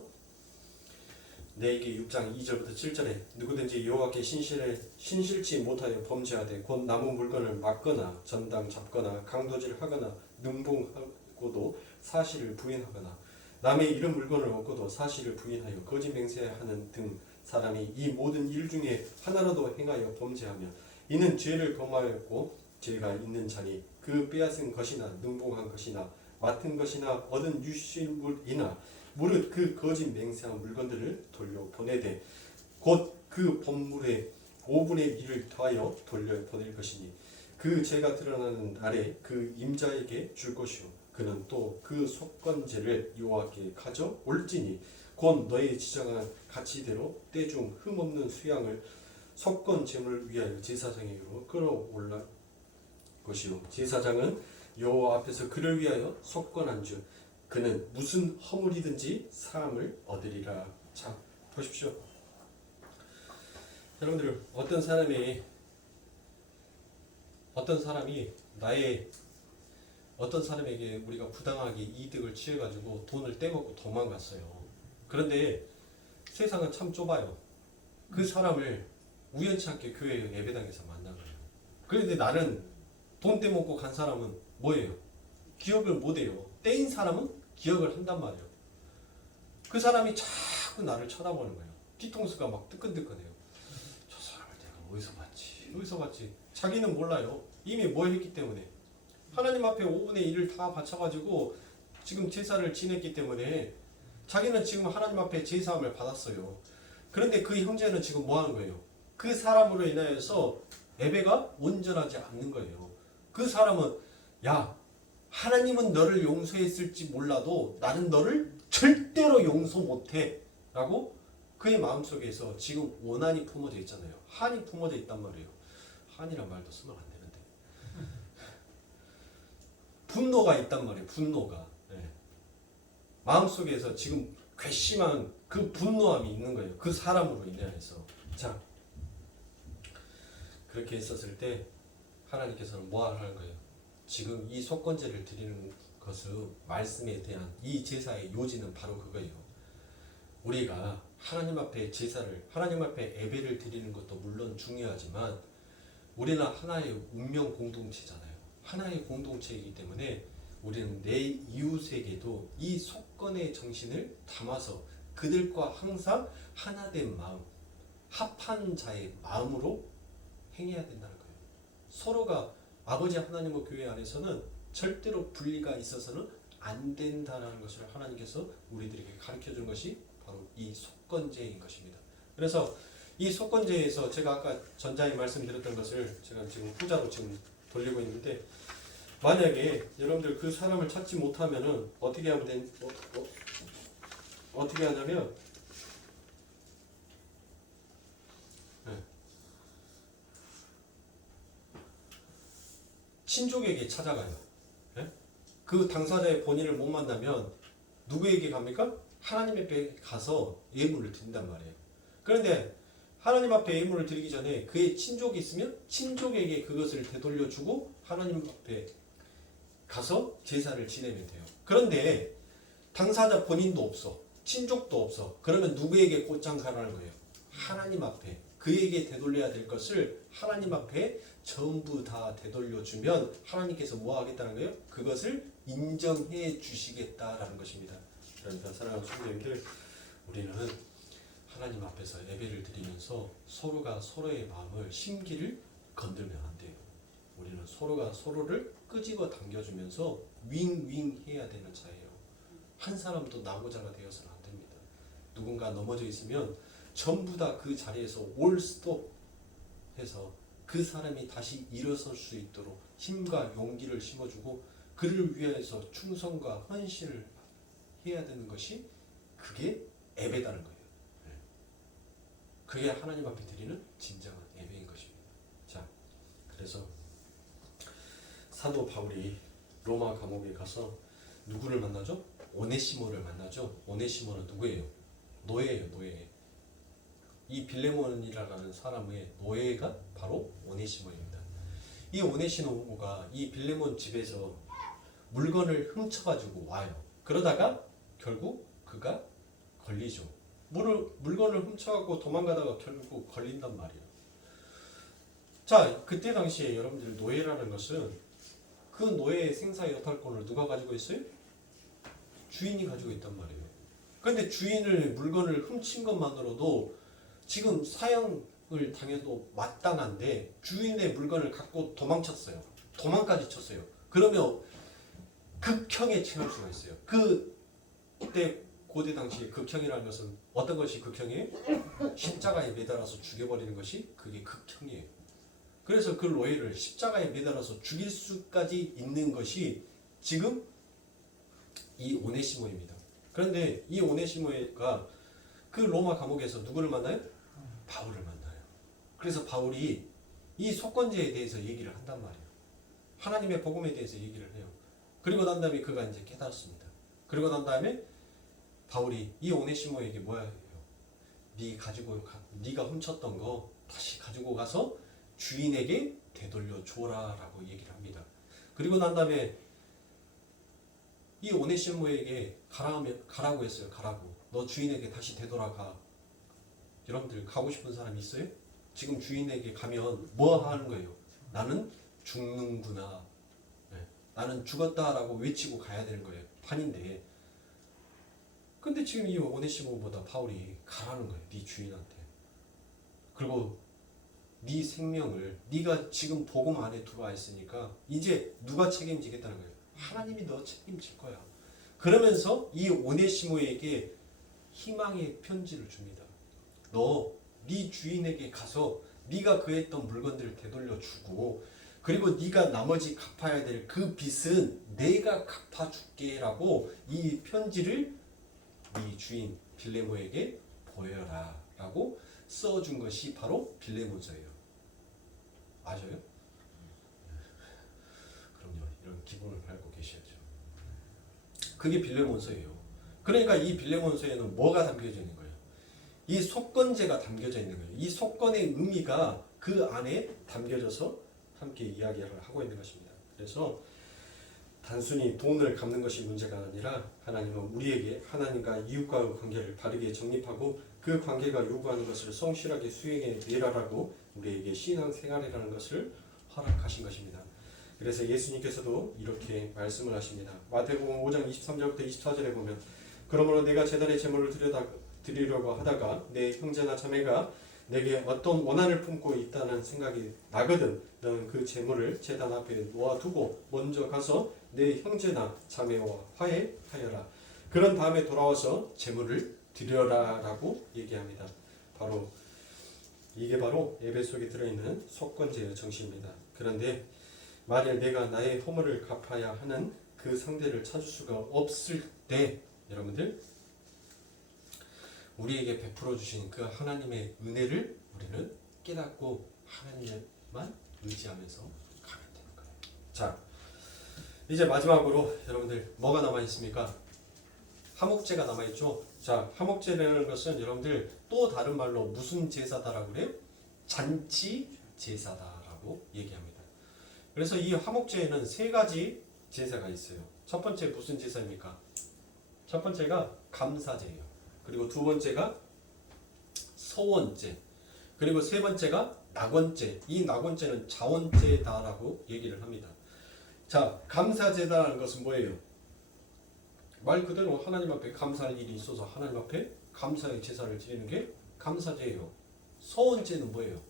레위기 6장 2절부터 7절에 누구든지 여호와께 신실치 못하여 범죄하되 곧 남은 물건을 막거나 전당 잡거나 강도질하거나 능봉하고도 사실을 부인하거나 남의 잃은 물건을 얻고도 사실을 부인하여 거짓 맹세하는 등 사람이 이 모든 일 중에 하나라도 행하여 범죄하며 이는 죄를 범하였고 죄가 있는 자니 그 빼앗은 것이나 능봉한 것이나 맡은 것이나 얻은 유실물이나 무릇 그 거짓 맹세한 물건들을 돌려보내되 곧 그 법물의 5분의 1을 더하여 돌려보낼 것이니 그 죄가 드러나는 날에 그 임자에게 줄 것이요 그는 또 그 속건제를 여호와께 가져올지니 곧 너의 지정한 가치대로 때중 흠없는 수양을 속건 제물을 위하여 제사장에게로 끌어올라 것이요 제사장은 여호와 앞에서 그를 위하여 속건한즉 그는 무슨 허물이든지 사함을 얻으리라. 자 보십시오. 여러분들 어떤 사람이 어떤 사람에게 우리가 부당하게 이득을 취해가지고 돈을 떼먹고 도망갔어요. 그런데 세상은 참 좁아요. 그 사람을 우연치 않게 교회 예배당에서 만난 거예요. 그런데 나는 돈 떼먹고 간 사람은 뭐예요? 기억을 못해요. 떼인 사람은 기억을 한단 말이에요. 그 사람이 자꾸 나를 쳐다보는 거예요. 뒤통수가 막 뜨끈뜨끈해요. 저 사람을 내가 어디서 봤지? 자기는 몰라요. 이미 뭐 했기 때문에. 하나님 앞에 5분의 1을 다 바쳐가지고 지금 제사를 지냈기 때문에 자기는 지금 하나님 앞에 제사함을 받았어요. 그런데 그 형제는 지금 뭐 하는 거예요? 그 사람으로 인하여서 예배가 온전하지 않는 거예요. 그 사람은 야 하나님은 너를 용서했을지 몰라도 나는 너를 절대로 용서 못해 라고 그의 마음속에서 지금 원한이 품어져 있잖아요. 한이 품어져 있단 말이에요. 한이란 말도 쓰면 안 되는데 분노가 있단 말이에요. 분노가 마음속에서 지금 괘씸한 그 분노함이 있는 거예요. 그 사람으로 인해서. 자 그렇게 있었을 때 하나님께서는 뭐 하는 거예요? 지금 이 속건제를 드리는 것은 말씀에 대한 이 제사의 요지는 바로 그거예요. 우리가 하나님 앞에 제사를 하나님 앞에 예배를 드리는 것도 물론 중요하지만 우리는 하나의 운명 공동체잖아요. 하나의 공동체이기 때문에 우리는 내 이웃에게도 이 속건의 정신을 담아서 그들과 항상 하나된 마음, 합한 자의 마음으로 행해야 된다는 거예요. 서로가 아버지 하나님의 교회 안에서는 절대로 분리가 있어서는 안 된다는 것을 하나님께서 우리들에게 가르쳐준 것이 바로 이 속건제인 것입니다. 그래서 이 속건제에서 제가 아까 전자에 말씀드렸던 것을 제가 지금 후자로 지금 돌리고 있는데 만약에 여러분들 그 사람을 찾지 못하면은 어떻게 하면 어떻게 하냐면 친족에게 찾아가요. 그 당사자의 본인을 못 만나면 누구에게 갑니까? 하나님 앞에 가서 예물을 드린단 말이에요. 그런데 하나님 앞에 예물을 드리기 전에 그의 친족이 있으면 친족에게 그것을 되돌려주고 하나님 앞에 가서 제사를 지내면 돼요. 그런데 당사자 본인도 없어. 친족도 없어. 그러면 누구에게 곧장 가라는 거예요? 하나님 앞에. 그에게 되돌려야 될 것을 하나님 앞에 전부 다 되돌려주면 하나님께서 뭐 하겠다는 거예요? 그것을 인정해 주시겠다라는 것입니다. 그러니까 사랑하는 성도님들, 우리는 하나님 앞에서 예배를 드리면서 서로가 서로의 마음을 심기를 건들면 안 돼요. 우리는 서로가 서로를 끄집어 당겨주면서 윙윙 해야 되는 자예요. 한 사람도 나고자가 되어서는 안 됩니다. 누군가 넘어져 있으면 전부 다 그 자리에서 올 스톱 해서 그 사람이 다시 일어설 수 있도록 힘과 용기를 심어주고 그를 위해서 충성과 헌신을 해야 되는 것이 그게 예배다는 거예요. 그게 하나님 앞에 드리는 진정한 예배인 것입니다. 자, 그래서 사도 바울이 로마 감옥에 가서 누구를 만나죠? 오네시모를 만나죠. 오네시모는 누구예요? 노예예요, 노예. 이 빌레몬이라는 사람의 노예가 바로 오네시모입니다. 이 오네시모가 이 빌레몬 집에서 물건을 훔쳐가지고 와요. 그러다가 결국 그가 걸리죠. 물건을 훔쳐가고 도망가다가 결국 걸린단 말이에요. 자, 그때 당시에 여러분들 노예라는 것은 그 노예의 생사 여탈권을 누가 가지고 있어요? 주인이 가지고 있단 말이에요. 그런데 주인을 물건을 훔친 것만으로도 지금 사형을 당해도 마땅한데 주인의 물건을 갖고 도망쳤어요. 도망까지 쳤어요. 그러면 극형에 처할 수가 있어요. 그때 고대 당시에 극형이라는 것은 어떤 것이 극형이에요? 십자가에 매달아서 죽여버리는 것이 그게 극형이에요. 그래서 그 노예를 십자가에 매달아서 죽일 수까지 있는 것이 지금 이 오네시모입니다. 그런데 이 오네시모가 그 로마 감옥에서 누구를 만나요? 바울을 만나요. 그래서 바울이 이 속건제에 대해서 얘기를 한단 말이에요. 하나님의 복음에 대해서 얘기를 해요. 그리고 난 다음에 그가 이제 깨달았습니다. 그리고 난 다음에 바울이 이 오네시모에게 뭐야 해요? 네가 훔쳤던 거 다시 가지고 가서 주인에게 되돌려 줘라라고 얘기를 합니다. 그리고 난 다음에 이 오네시모에게 가라고 했어요. 가라고. 너 주인에게 다시 되돌아가. 여러분들 가고 싶은 사람이 있어요? 지금 주인에게 가면 뭐 하는 거예요? 나는 죽는구나. 네. 나는 죽었다라고 외치고 가야 되는 거예요. 판인데. 근데 지금 이 오네시모보다 바울이 가라는 거예요. 네 주인한테. 그리고 네 생명을 네가 지금 복음 안에 들어와 있으니까 이제 누가 책임지겠다는 거예요. 하나님이 너 책임질 거야. 그러면서 이 오네시모에게 희망의 편지를 줍니다. 너 네 주인에게 가서 네가 그했던 물건들을 되돌려 주고 그리고 네가 나머지 갚아야 될 그 빚은 내가 갚아줄게라고 이 편지를 네 주인 빌레몬에게 보여라 라고 써준 것이 바로 빌레몬서예요. 아셔요? 그럼요. 이런 기본을 알고 계셔야죠. 그게 빌레몬서예요. 그러니까 이 빌레몬서에는 뭐가 담겨져 있는 거예요? 이 속건제가 담겨져 있는 거예요. 이 속건의 의미가 그 안에 담겨져서 함께 이야기를 하고 있는 것입니다. 그래서 단순히 돈을 갚는 것이 문제가 아니라 하나님은 우리에게 하나님과 이웃과의 관계를 바르게 정립하고 그 관계가 요구하는 것을 성실하게 수행해 내라라고 우리에게 신앙생활이라는 것을 허락하신 것입니다. 그래서 예수님께서도 이렇게 말씀을 하십니다. 마태복음 5장 23절부터 24절에 보면 그러므로 내가 제단에 제물을 드리려고 하다가 내 형제나 자매가 내게 어떤 원한을 품고 있다는 생각이 나거든 너는 그 제물을 제단 앞에 놓아두고 먼저 가서 내 형제나 자매와 화해하여라. 그런 다음에 돌아와서 제물을 드려라 라고 얘기합니다. 이게 바로 예배 속에 들어있는 속건제의 정신입니다. 그런데 만일 내가 나의 허물을 갚아야 하는 그 상대를 찾을 수가 없을 때 여러분들 우리에게 베풀어 주신 그 하나님의 은혜를 우리는 깨닫고 하나님만 의지하면서 가면 되는 거예요. 자, 이제 마지막으로 여러분들 뭐가 남아 있습니까? 화목제가 남아 있죠. 자, 화목제라는 것은 여러분들 또 다른 말로 무슨 제사다라고 그래요? 잔치 제사다라고 얘기합니다. 그래서 이 화목제에는 세 가지 제사가 있어요. 첫 번째 무슨 제사입니까? 첫 번째가 감사제예요. 그리고 두 번째가 서원제, 그리고 세 번째가 낙원제. 이 낙원제는 자원제다라고 얘기를 합니다. 자, 감사제다라는 것은 뭐예요? 말 그대로 하나님 앞에 감사할 일이 있어서 하나님 앞에 감사의 제사를 드리는 게 감사제예요. 소원제는 뭐예요?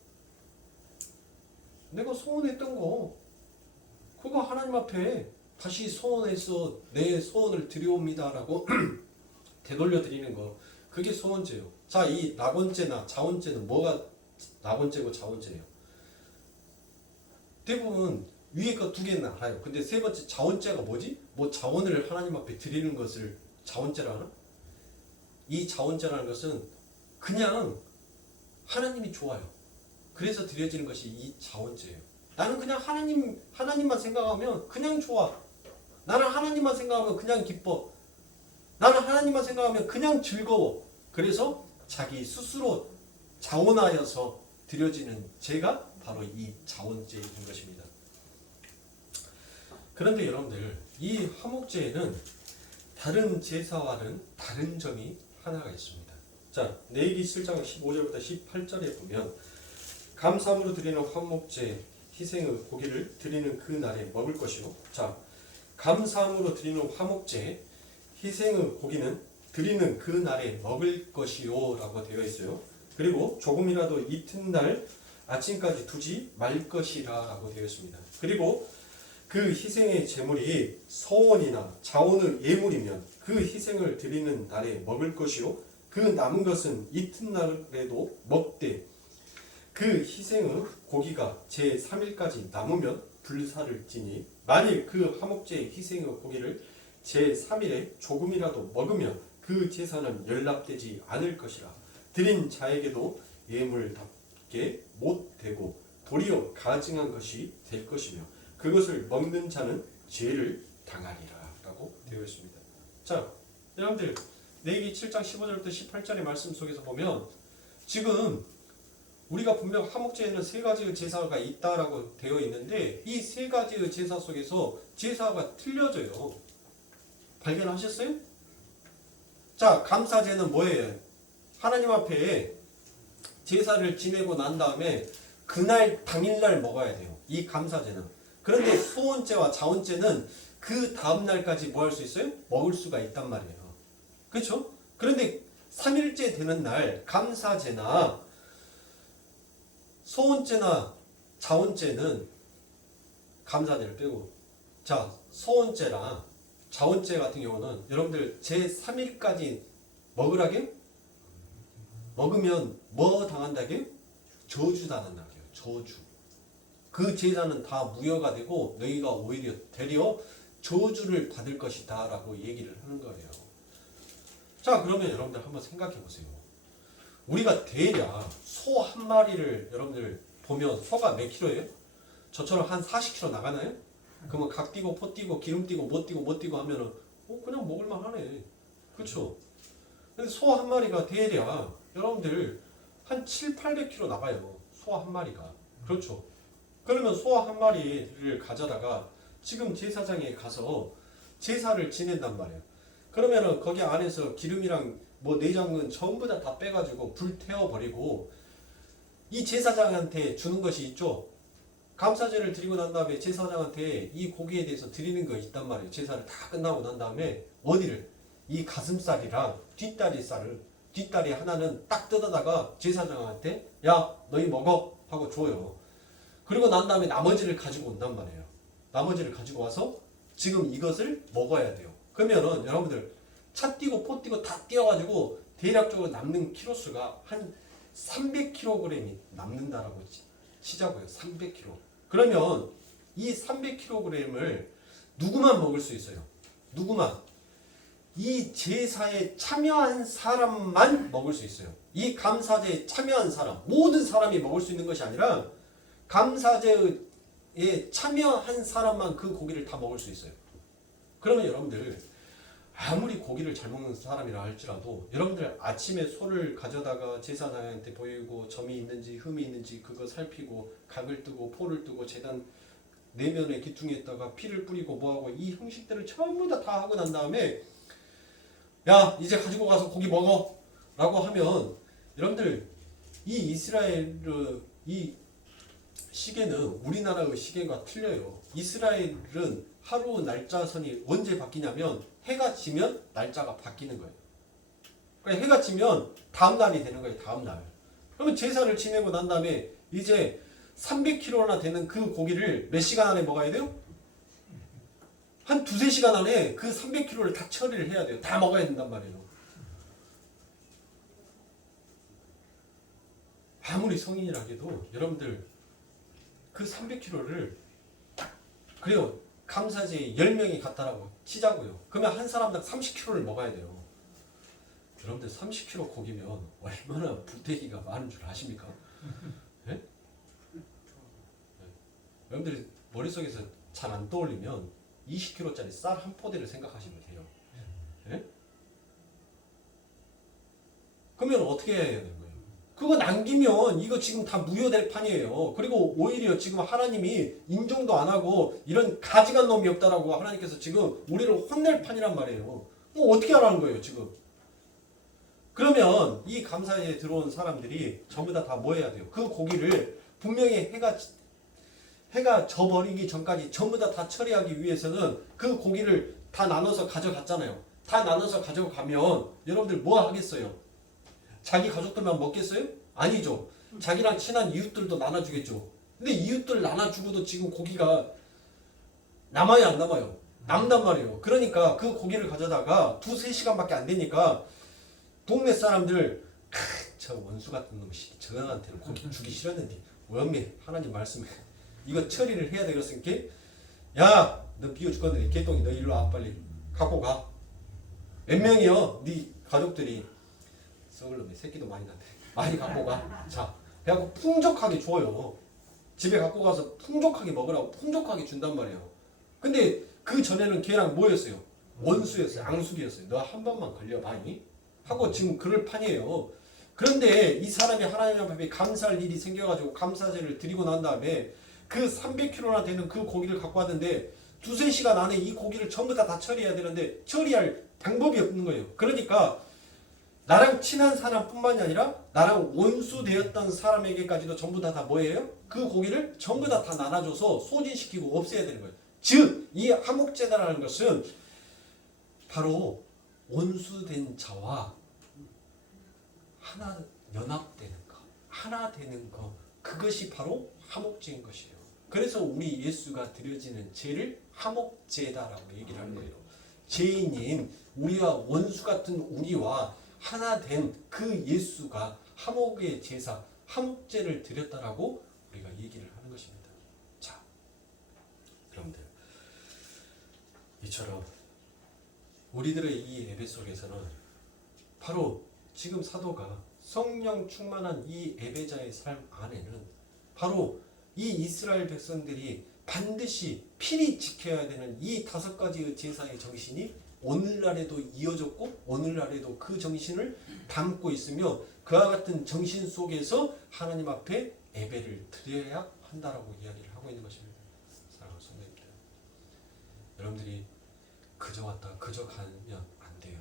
내가 소원했던 거 그거 하나님 앞에 다시 소원해서 내 소원을 드려옵니다라고 되돌려 드리는 거, 그게 소원제예요. 자, 이 낙원제나 자원제는 뭐가 낙원제고 자원제예요? 대부분 위에 거 두 개는 알아요. 근데 세 번째 자원제가 뭐지? 뭐 자원을 하나님 앞에 드리는 것을 자원제라나? 이 자원제라는 것은 그냥 하나님이 좋아요. 그래서 드려지는 것이 이 자원제예요. 나는 그냥 하나님만 생각하면 그냥 좋아. 나는 하나님만 생각하면 그냥 기뻐. 나는 하나님만 생각하면 그냥 즐거워. 그래서 자기 스스로 자원하여서 드려지는 제가 바로 이 자원제인 것입니다. 그런데 여러분들, 이 화목제에는 다른 제사와는 다른 점이 하나가 있습니다. 자, 레위기 7장 15절부터 18절에 보면 감사함으로 드리는 화목제 희생의 고기를 드리는 그 날에 먹을 것이요. 자, 감사함으로 드리는 화목제 희생의 고기는 드리는 그 날에 먹을 것이요 라고 되어 있어요. 그리고 조금이라도 이튿날 아침까지 두지 말 것이라 라고 되어 있습니다. 그리고 그 희생의 제물이 서원이나 자원의 예물이면 그 희생을 드리는 날에 먹을 것이요, 그 남은 것은 이튿날에도 먹되 그 희생의 고기가 제3일까지 남으면 불사를 지니 만일 그 화목제의 희생의 고기를 제3일에 조금이라도 먹으면 그 제사는 연락되지 않을 것이라. 드린 자에게도 예물답게 못 되고 도리어 가증한 것이 될 것이며 그것을 먹는 자는 죄를 당하리라 라고 되어 있습니다. 자, 여러분들 레위기 7장 15절부터 18절의 말씀 속에서 보면 지금 우리가 분명 화목제에는 세 가지의 제사가 있다라고 되어 있는데 이 세 가지의 제사 속에서 제사가 틀려져요. 발견하셨어요? 자, 감사제는 뭐예요? 하나님 앞에 제사를 지내고 난 다음에 그날 당일날 먹어야 돼요. 이 감사제는. 그런데 소원제와 자원제는 그 다음날까지 뭐 할 수 있어요? 먹을 수가 있단 말이에요. 그렇죠? 그런데 3일째 되는 날 감사제나 소원제나 자원제는 감사제를 빼고, 자, 소원제나 자원제 같은 경우는 여러분들 제3일까지 먹으라게? 먹으면 뭐 당한다게? 저주 당한다게요. 저주. 그 제사는 다 무효가 되고 너희가 오히려 되려 저주를 받을 것이다 라고 얘기를 하는 거예요. 자, 그러면 여러분들 한번 생각해 보세요. 우리가 대략 소 한 마리를 여러분들 보면 소가 몇 킬로예요? 저처럼 한 40킬로 나가나요? 그러면 각 띄고 포 띄고 기름 띄고 못 띄고 하면은 그냥 먹을만 하네. 그렇죠? 근데 소 한 마리가 대략 여러분들 한 7, 800킬로 나가요. 소 한 마리가. 그렇죠? 그러면 소 한 마리를 가져다가 지금 제사장에 가서 제사를 지낸단 말이에요. 그러면은 거기 안에서 기름이랑 뭐 내장은 전부 다 빼가지고 불 태워버리고 이 제사장한테 주는 것이 있죠. 감사제를 드리고 난 다음에 제사장한테 이 고기에 대해서 드리는 거 있단 말이에요. 제사를 다 끝나고 난 다음에 어디를? 이 가슴살이랑 뒷다리 하나는 딱 뜯어다가 제사장한테 야 너희 먹어 하고 줘요. 그리고 난 다음에 나머지를 가지고 온단 말이에요. 나머지를 가지고 와서 지금 이것을 먹어야 돼요. 그러면은 여러분들 차 띄고 포 띄고 다 띄어가지고 대략적으로 남는 키로수가 한 300kg이 남는다라고 치자고요. 300kg. 그러면 이 300kg을 누구만 먹을 수 있어요? 누구만? 이 제사에 참여한 사람만 먹을 수 있어요. 이 감사제에 참여한 사람, 모든 사람이 먹을 수 있는 것이 아니라 감사제에 참여한 사람만 그 고기를 다 먹을 수 있어요. 그러면 여러분들 아무리 고기를 잘 먹는 사람이라 할지라도 여러분들 아침에 소를 가져다가 제사장한테 보이고 점이 있는지 흠이 있는지 그거 살피고 각을 뜨고 포를 뜨고 제단 내면의 기퉁에다가 피를 뿌리고 뭐하고 이 형식들을 전부 다 하고 난 다음에 야 이제 가지고 가서 고기 먹어 라고 하면 여러분들 이 이스라엘의 이 시계는 우리나라의 시계가 틀려요. 이스라엘은 하루 날짜선이 언제 바뀌냐면 해가 지면 날짜가 바뀌는 거예요. 그러니까 해가 지면 다음 날이 되는 거예요. 다음 날. 그러면 제사를 지내고 난 다음에 이제 300kg나 되는 그 고기를 몇 시간 안에 먹어야 돼요? 한 두세 시간 안에 그 300kg를 다 처리를 해야 돼요. 다 먹어야 된단 말이에요. 아무리 성인이라 해도 여러분들 그 300kg를 그래요. 감사제에 10명이 갔다라고 치자고요. 그러면 한 사람당 30kg를 먹어야 돼요. 여러분들 30kg 고기면 얼마나 불태기가 많은 줄 아십니까? 네? 여러분들이 머릿속에서 잘 안 떠올리면 20kg짜리 쌀 한 포대를 생각하시면 돼요. 네? 그러면 어떻게 해야 되는 거예요? 그거 남기면 이거 지금 다 무효될 판이에요. 그리고 오히려 지금 하나님이 인정도 안 하고 이런 가지간 놈이 없다라고 하나님께서 지금 우리를 혼낼 판이란 말이에요. 뭐 어떻게 하라는 거예요 지금? 그러면 이 감사에 들어온 사람들이 전부 다 뭐 해야 돼요? 그 고기를 분명히 해가 져버리기 전까지 전부 다 처리하기 위해서는 그 고기를 다 나눠서 가져갔잖아요. 다 나눠서 가져가면 여러분들 뭐 하겠어요? 자기 가족들만 먹겠어요? 아니죠. 자기랑 친한 이웃들도 나눠주겠죠. 근데 이웃들 나눠주고도 지금 고기가 남아요 안 남아요? 남단 말이에요. 그러니까 그 고기를 가져다가 두세 시간밖에 안 되니까 동네 사람들 저 원수 같은 놈이 저형한테는 고기 주기 싫었는데 원매 하나님 말씀에 이거 처리를 해야 되겠으니까 야 너 비워줄 건데 개똥이 너 일로 와 빨리 갖고 가. 몇 명이요? 네 가족들이 썩을 놈의 새끼도 많이 났대. 많이 갖고 가. 자 해갖고 풍족하게 줘요. 집에 갖고 가서 풍족하게 먹으라고 풍족하게 준단 말이에요. 근데 그 전에는 걔랑 뭐였어요? 원수였어요. 앙숙이었어요. 너 한 번만 걸려봐니? 하고 지금 그럴 판이에요. 그런데 이 사람이 하나님 앞에 감사할 일이 생겨가지고 감사제를 드리고 난 다음에 그 300kg나 되는 그 고기를 갖고 왔는데 두세 시간 안에 이 고기를 전부 다 처리해야 되는데 처리할 방법이 없는 거예요. 그러니까 나랑 친한 사람뿐만이 아니라 나랑 원수되었던 사람에게까지도 전부 다 뭐예요? 그 고기를 전부 다 나눠줘서 소진시키고 없애야 되는 거예요. 즉, 이 화목제다라는 것은 바로 원수된 자와 하나 연합되는 것, 하나 되는 것, 그것이 바로 화목제인 것이에요. 그래서 우리 예수가 드려지는 제를 화목제다라고 얘기를 하는 거예요. 죄인인 우리와 원수 같은 우리와 하나 된 그 예수가 화목의 제사, 화목제를 드렸다라고 우리가 얘기를 하는 것입니다. 자, 여러분들 이처럼 우리들의 이 예배 속에서는 바로 지금 사도가 성령 충만한 이 예배자의 삶 안에는 바로 이 이스라엘 백성들이 반드시 필히 지켜야 되는 이 5가지의 제사의 정신이 오늘날에도 이어졌고 오늘날에도 그 정신을 담고 있으며 그와 같은 정신 속에서 하나님 앞에 예배를 드려야 한다라고 이야기를 하고 있는 것입니다. 사랑하는 성도님들, 여러분들이 그저 왔다 그저 가면 안 돼요.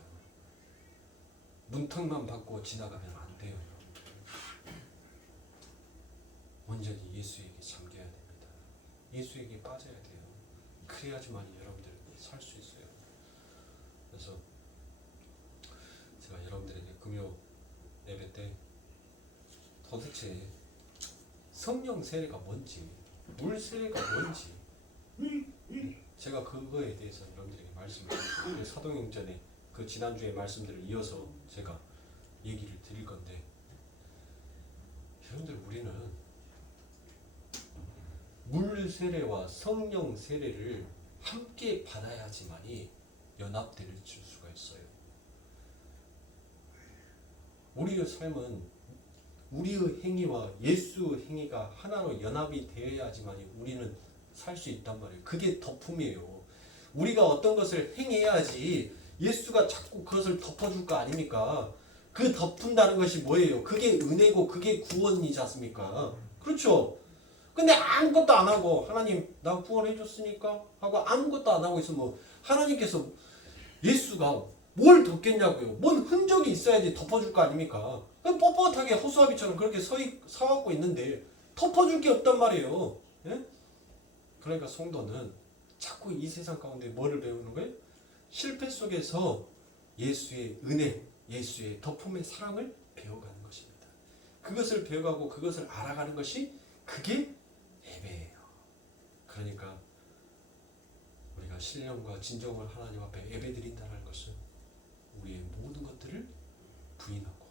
문턱만 받고 지나가면 안 돼요. 온전히 예수에게 잠겨야 됩니다. 예수에게 빠져야 돼요. 그래야지만 여러분들이 살 수 있어요. 그래서 제가 여러분들에게 금요 예배 때 도대체 성령 세례가 뭔지, 물 세례가 뭔지 제가 그거에 대해서 여러분들에게 말씀드리고 사도행전에 그 지난주에 말씀들을 이어서 제가 얘기를 드릴 건데 여러분들 우리는 물 세례와 성령 세례를 함께 받아야지만이 연합될 수가 있어요. 우리의 삶은 우리의 행위와 예수의 행위가 하나로 연합이 되어야지만이 우리는 살 수 있단 말이에요. 그게 덮음이에요. 우리가 어떤 것을 행해야지 예수가 자꾸 그것을 덮어줄 거 아닙니까? 그 덮은다는 것이 뭐예요? 그게 은혜고 그게 구원이지 않습니까? 그렇죠? 근데 아무것도 안 하고 하나님 나 구원해 줬으니까 하고 아무것도 안 하고 있으면 하나님께서 예수가 뭘 덮겠냐고요. 뭔 흔적이 있어야지 덮어줄 거 아닙니까? 뻣뻣하게 허수아비처럼 그렇게 서갖고 있는데 덮어줄 게 없단 말이에요. 예? 그러니까 성도는 자꾸 이 세상 가운데 뭐를 배우는 거예요? 실패 속에서 예수의 은혜, 예수의 덕품의 사랑을 배워가는 것입니다. 그것을 배워가고 그것을 알아가는 것이 그게 예배예요. 그러니까 우리가 신령과 진정을 하나님 앞에 예배드린다는 것은 우리의 모든 것들을 부인하고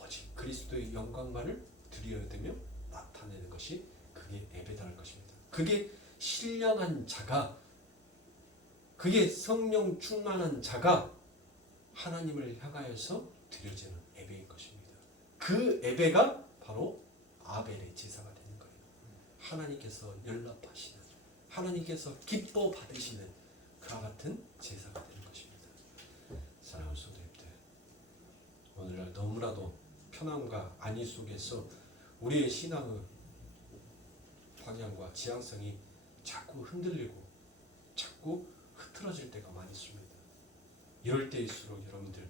오직 그리스도의 영광만을 드려야 되며 나타내는 것이 그게 예배다는 것입니다. 그게 신령한 자가, 그게 성령 충만한 자가 하나님을 향하여서 드려지는 예배인 것입니다. 그 예배가 바로 아벨의 제사가 되는 거예요. 하나님께서 연락하시는, 하나님께서 기뻐 받으시는 그와 같은 제사가 되는 것입니다. 사랑하는 성도님들, 오늘날 너무나도 편함과 안위 속에서 우리의 신앙의 방향과 지향성이 자꾸 흔들리고 자꾸 흐트러질 때가 많이 있습니다. 이럴 때일수록 여러분들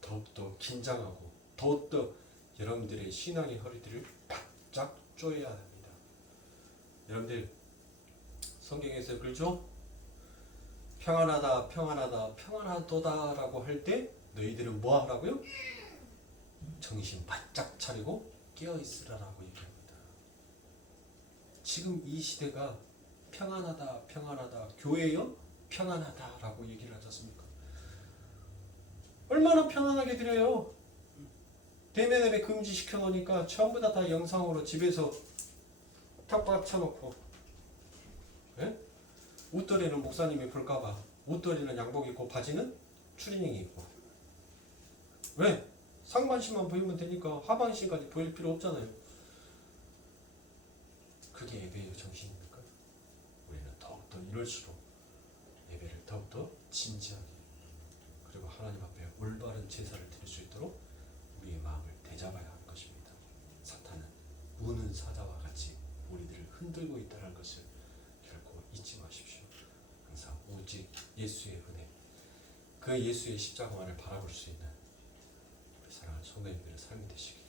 더욱더 긴장하고 더욱더 여러분들의 신앙의 허리들을 바짝 조여야 합니다. 여러분들 성경에서 그러죠? 평안하다 평안하다 평안하도다 라고 할 때 너희들은 뭐 하라고요? 정신 바짝 차리고 깨어있으라라고 얘기합니다. 지금 이 시대가 평안하다 평안하다 교회요 평안하다 라고 얘기를 하지 않습니까? 얼마나 평안하게 드려요. 대면 예배 금지시켜 놓으니까 전부 다 영상으로 집에서 탁박 쳐놓고, 예? 옷도리는 목사님이 볼까봐 옷도리는 양복 입고 바지는 추리닝이 입고. 왜? 상반신만 보이면 되니까 하반신까지 보일 필요 없잖아요. 그게 예배의 정신입니까? 우리는 더욱더 이럴수록 예배를 더욱더 진지하게 그리고 하나님 앞에 올바른 제사를 드릴 수 있도록 우리의 마음을 되잡아야 하는 것입니다. 사탄은 우는 사자와 같이 우리들을 흔들고 있다는 것을 결코 잊지 마십시오. 항상 오직 예수의 은혜, 그 예수의 십자가만을 바라볼 수 있는 우리 사랑하는 성도님들의 삶이 되시기